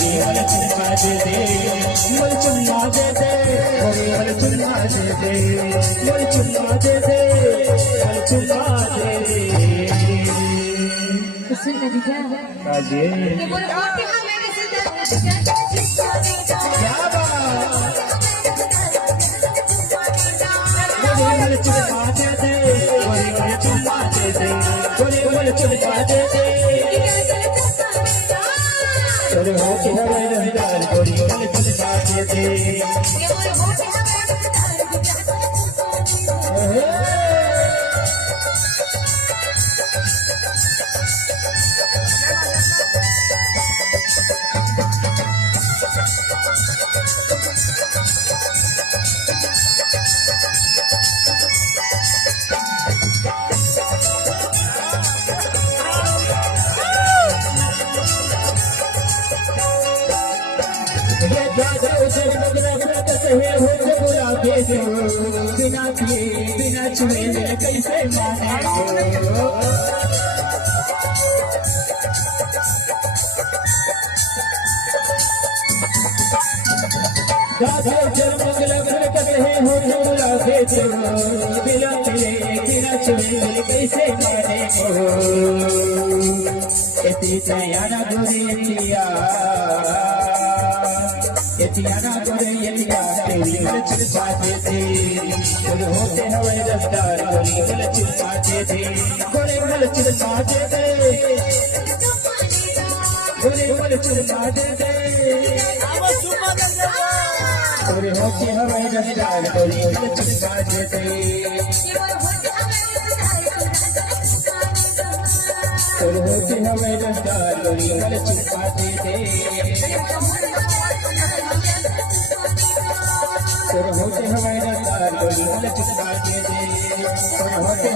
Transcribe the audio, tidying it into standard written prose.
गोरी वाले चुम्मा दे दे, बोल चुम्मा दे दे, गोरी वाले चुम्मा दे दे, बोल चुम्मा दे दे, बोल चुम्मा दे दे। सुन रही क्या? बाजे ये बोल बोलती हाँ मैं कैसे क्या बात, गोरी वाले चुम्मा दे दे, गोरी वाले चुम्मा दे दे, गोरी वाले चुम्मा दे दे। तेरे होठ हरे रंगदार गोरी वाले चुम्मा दे दे। ये बोल बोलती हाँ मैं बिना पिए बिना छुए कैसे माने दादा जन्म लगन करते हो लागे बिना पिए बिना छुए कैसे माने हो ऐसी नयाना गोरिया यतियाना गोरे यतिया तेरी गल चुपा दे दे गोरे होते हवे रफ्तार गोरी गल चुपा दे दे गोरे गल चुपा दे दे गोरे गल चुपा दे दे गोरे होते हवे रफ्तार गोरी गल चुपा दे दे गोरे होते हवे रफ्तार गोरी गल चुपा दे दे होते हमारे दार गोरी वाले चुपा दे दे होते